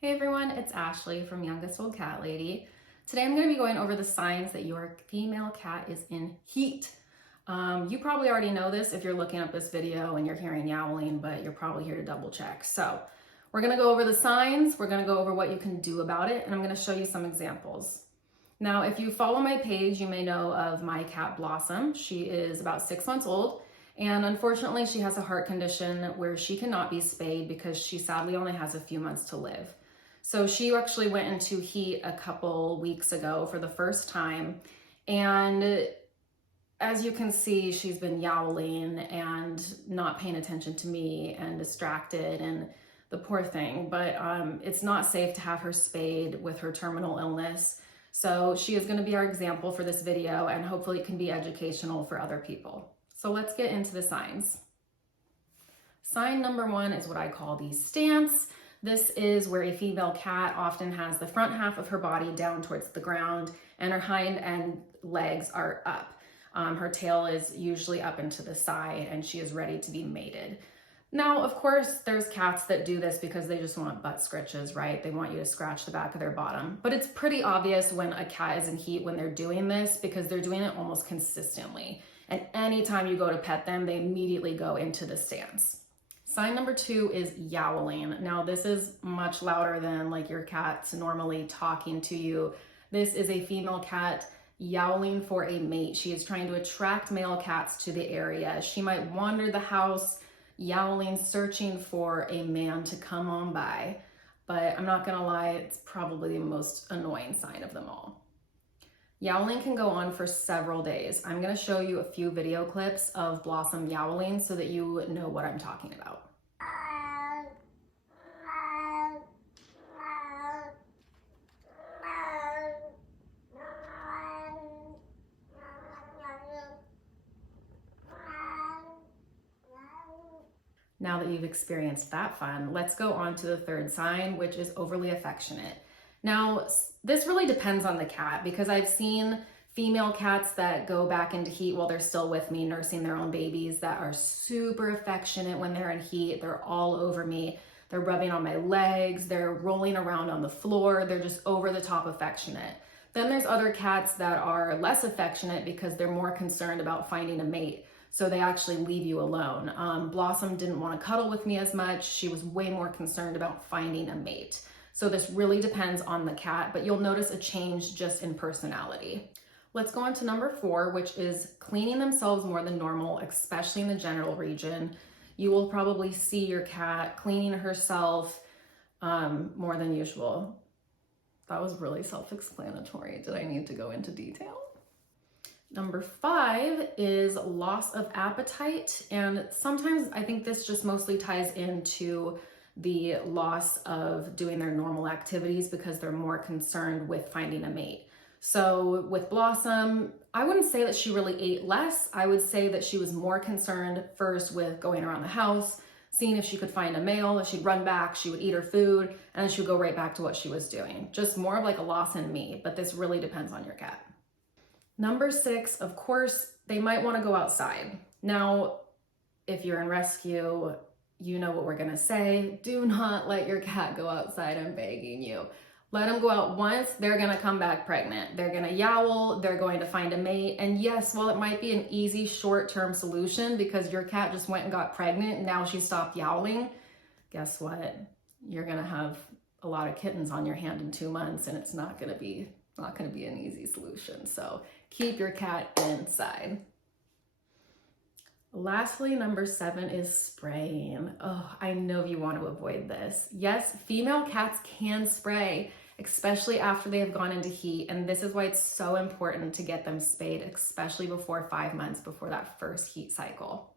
Hey everyone, it's Ashley from Youngest Old Cat Lady. Today I'm going to be going over the signs that your female cat is in heat. You probably already know this if you're looking up this video and you're hearing yowling, but you're probably here to double check. So we're going to go over the signs, we're going to go over what you can do about it, and I'm going to show you some examples. Now, if you follow my page, you may know of my cat Blossom. She is about 6 months old. And unfortunately, she has a heart condition where she cannot be spayed because she sadly only has a few months to live. So she actually went into heat a couple weeks ago for the first time. And as you can see, she's been yowling and not paying attention to me and distracted, and the poor thing. But it's not safe to have her spayed with her terminal illness. So she is going to be our example for this video, and hopefully it can be educational for other people. So let's get into the signs. Sign number 1 is what I call the stance. This is where a female cat often has the front half of her body down towards the ground and her hind end legs are up. Her tail is usually up and to the side, and she is ready to be mated. Now, of course, there's cats that do this because they just want butt scratches, right? They want you to scratch the back of their bottom. But it's pretty obvious when a cat is in heat when they're doing this because they're doing it almost consistently. And anytime you go to pet them, they immediately go into the stance. Sign number 2 is yowling. Now, this is much louder than like your cat's normally talking to you. This is a female cat yowling for a mate. She is trying to attract male cats to the area. She might wander the house yowling, searching for a man to come on by. But I'm not gonna lie, it's probably the most annoying sign of them all. Yowling can go on for several days. I'm going to show you a few video clips of Blossom yowling so that you know what I'm talking about. Now that you've experienced that fun, let's go on to the third sign, which is overly affectionate. Now, this really depends on the cat because I've seen female cats that go back into heat while they're still with me, nursing their own babies, that are super affectionate when they're in heat. They're all over me. They're rubbing on my legs. They're rolling around on the floor. They're just over the top affectionate. Then there's other cats that are less affectionate because they're more concerned about finding a mate. So they actually leave you alone. Blossom didn't want to cuddle with me as much. She was way more concerned about finding a mate. So this really depends on the cat, but you'll notice a change just in personality. Let's go on to number 4, which is cleaning themselves more than normal, especially in the genital region. You will probably see your cat cleaning herself more than usual. That was really self-explanatory. Did I need to go into detail? Number 5 is loss of appetite. And sometimes I think this just mostly ties into the loss of doing their normal activities because they're more concerned with finding a mate. So with Blossom, I wouldn't say that she really ate less. I would say that she was more concerned first with going around the house, seeing if she could find a male. If she'd run back, she would eat her food, and then she would go right back to what she was doing. Just more of like a loss in me, but this really depends on your cat. Number 6, of course, they might want to go outside. Now, if you're in rescue, you know what we're gonna say. Do not let your cat go outside, I'm begging you. Let them go out once, they're gonna come back pregnant. They're gonna yowl, they're going to find a mate. And yes, while it might be an easy short-term solution because your cat just went and got pregnant and now she stopped yowling, guess what? You're gonna have a lot of kittens on your hand in 2 months, and it's not gonna be an easy solution. So keep your cat inside. Lastly, number 7 is spraying. Oh, I know you want to avoid this. Yes, female cats can spray, especially after they have gone into heat. And this is why it's so important to get them spayed, especially before 5 months before that first heat cycle.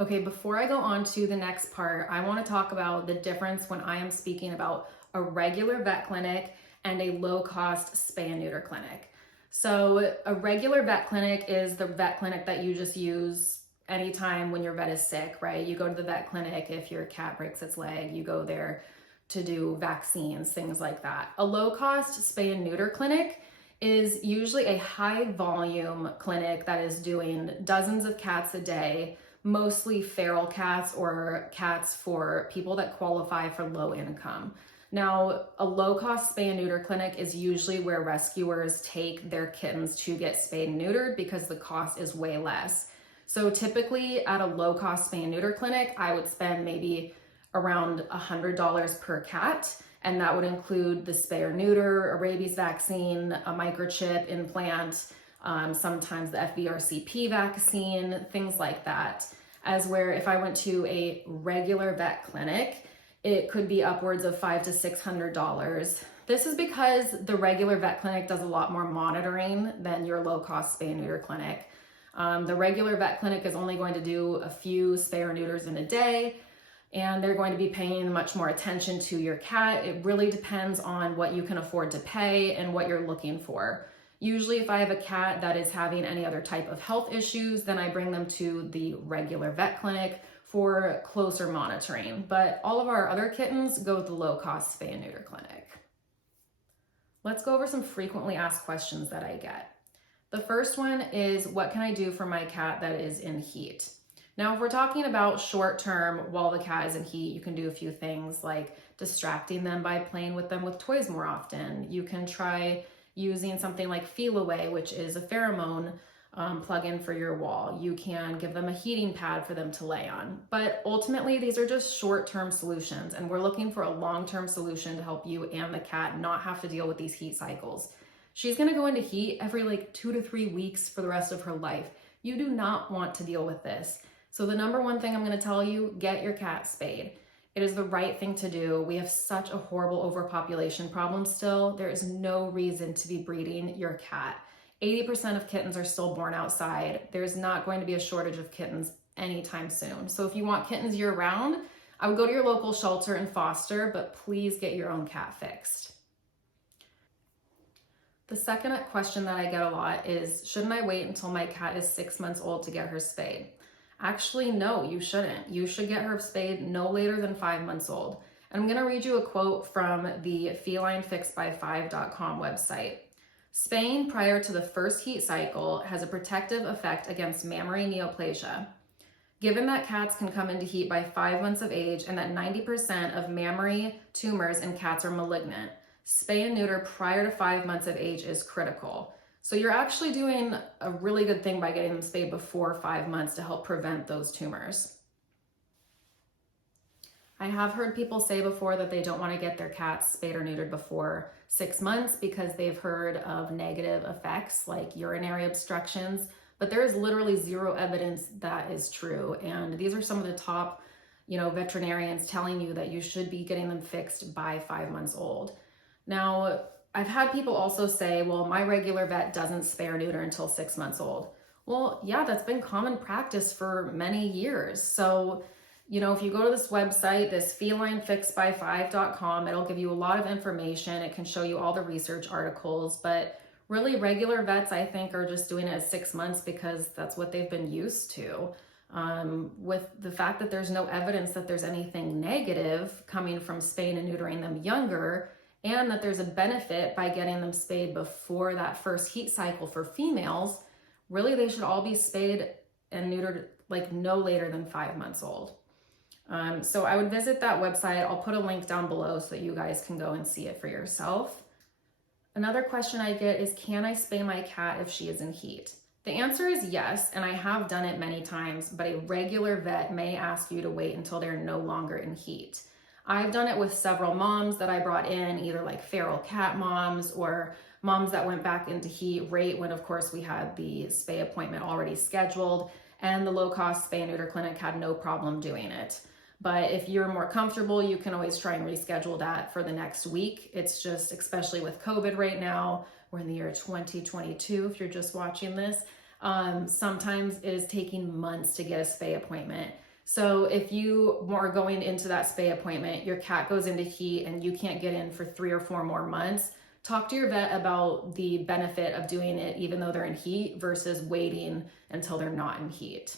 Okay, before I go on to the next part, I want to talk about the difference when I am speaking about a regular vet clinic and a low-cost spay and neuter clinic. So a regular vet clinic is the vet clinic that you just use anytime when your vet is sick, right? You go to the vet clinic if your cat breaks its leg, you go there to do vaccines, things like that. A low-cost spay and neuter clinic is usually a high volume clinic that is doing dozens of cats a day, mostly feral cats or cats for people that qualify for low income. Now, a low-cost spay and neuter clinic is usually where rescuers take their kittens to get spayed and neutered because the cost is way less. So typically at a low-cost spay and neuter clinic, I would spend maybe around $100 per cat, and that would include the spay or neuter, a rabies vaccine, a microchip implant, sometimes the FVRCP vaccine, things like that. As where if I went to a regular vet clinic, it could be upwards of $500 to $600. This is because the regular vet clinic does a lot more monitoring than your low-cost spay and neuter clinic. The regular vet clinic is only going to do a few spay or neuters in a day, and they're going to be paying much more attention to your cat. It really depends on what you can afford to pay and what you're looking for. Usually if I have a cat that is having any other type of health issues, then I bring them to the regular vet clinic for closer monitoring. But all of our other kittens go to the low-cost spay and neuter clinic. Let's go over some frequently asked questions that I get. The first one is, what can I do for my cat that is in heat? Now, if we're talking about short term while the cat is in heat, you can do a few things like distracting them by playing with them with toys more often. You can try using something like Feel Away, which is a pheromone plug-in for your wall. You can give them a heating pad for them to lay on. But ultimately, these are just short-term solutions, and we're looking for a long-term solution to help you and the cat not have to deal with these heat cycles. She's gonna go into heat every like 2 to 3 weeks for the rest of her life. You do not want to deal with this. So the number one thing I'm gonna tell you, get your cat spayed. It is the right thing to do. We have such a horrible overpopulation problem still. There is no reason to be breeding your cat. 80% of kittens are still born outside. There's not going to be a shortage of kittens anytime soon. So if you want kittens year round, I would go to your local shelter and foster, but please get your own cat fixed. The second question that I get a lot is, shouldn't I wait until my cat is 6 months old to get her spayed? Actually, no, you shouldn't. You should get her spayed no later than 5 months old. And I'm gonna read you a quote from the felinefixedby5.com website. Spaying prior to the first heat cycle has a protective effect against mammary neoplasia. Given that cats can come into heat by 5 months of age and that 90% of mammary tumors in cats are malignant, spay and neuter prior to 5 months of age is critical. So you're actually doing a really good thing by getting them spayed before 5 months to help prevent those tumors. I have heard people say before that they don't want to get their cats spayed or neutered before 6 months because they've heard of negative effects like urinary obstructions, but there is literally zero evidence that is true. And these are some of the top, veterinarians telling you that you should be getting them fixed by 5 months old. Now, I've had people also say, well, my regular vet doesn't spay or neuter until 6 months old. Well, yeah, that's been common practice for many years. So, if you go to this website, this felinefixedby5.com, it'll give you a lot of information. It can show you all the research articles, but really regular vets, I think, are just doing it at 6 months because that's what they've been used to. With the fact that there's no evidence that there's anything negative coming from spaying and neutering them younger, and that there's a benefit by getting them spayed before that first heat cycle for females, really they should all be spayed and neutered like no later than 5 months old. So I would visit that website. I'll put a link down below so that you guys can go and see it for yourself. Another question I get is, can I spay my cat if she is in heat? The answer is yes, and I have done it many times, but a regular vet may ask you to wait until they're no longer in heat. I've done it with several moms that I brought in, either like feral cat moms or moms that went back into heat right when, of course, we had the spay appointment already scheduled, and the low-cost spay and neuter clinic had no problem doing it. But if you're more comfortable, you can always try and reschedule that for the next week. It's just, especially with COVID right now, we're in the year 2022, if you're just watching this, sometimes it is taking months to get a spay appointment. So if you are going into that spay appointment, your cat goes into heat and you can't get in for 3 or 4 more months, talk to your vet about the benefit of doing it even though they're in heat versus waiting until they're not in heat.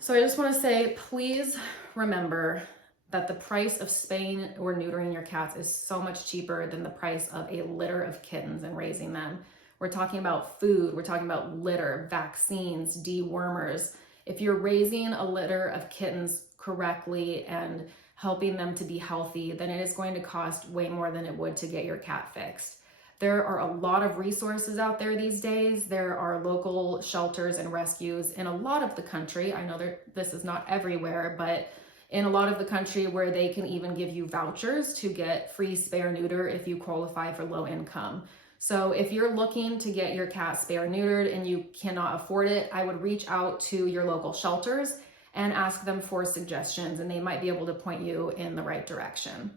So I just want to say, please remember that the price of spaying or neutering your cats is so much cheaper than the price of a litter of kittens and raising them. We're talking about food, we're talking about litter, vaccines, dewormers. If you're raising a litter of kittens correctly and helping them to be healthy, then it is going to cost way more than it would to get your cat fixed. There are a lot of resources out there these days. There are local shelters and rescues in a lot of the country. I know this is not everywhere, but in a lot of the country where they can even give you vouchers to get free spay or neuter if you qualify for low income. So if you're looking to get your cat spay or neutered and you cannot afford it, I would reach out to your local shelters and ask them for suggestions, and they might be able to point you in the right direction.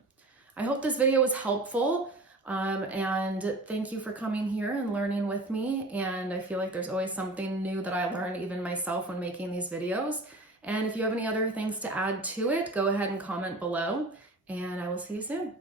I hope this video was helpful, and thank you for coming here and learning with me. And I feel like there's always something new that I learn even myself when making these videos. And if you have any other things to add to it, go ahead and comment below, and I will see you soon.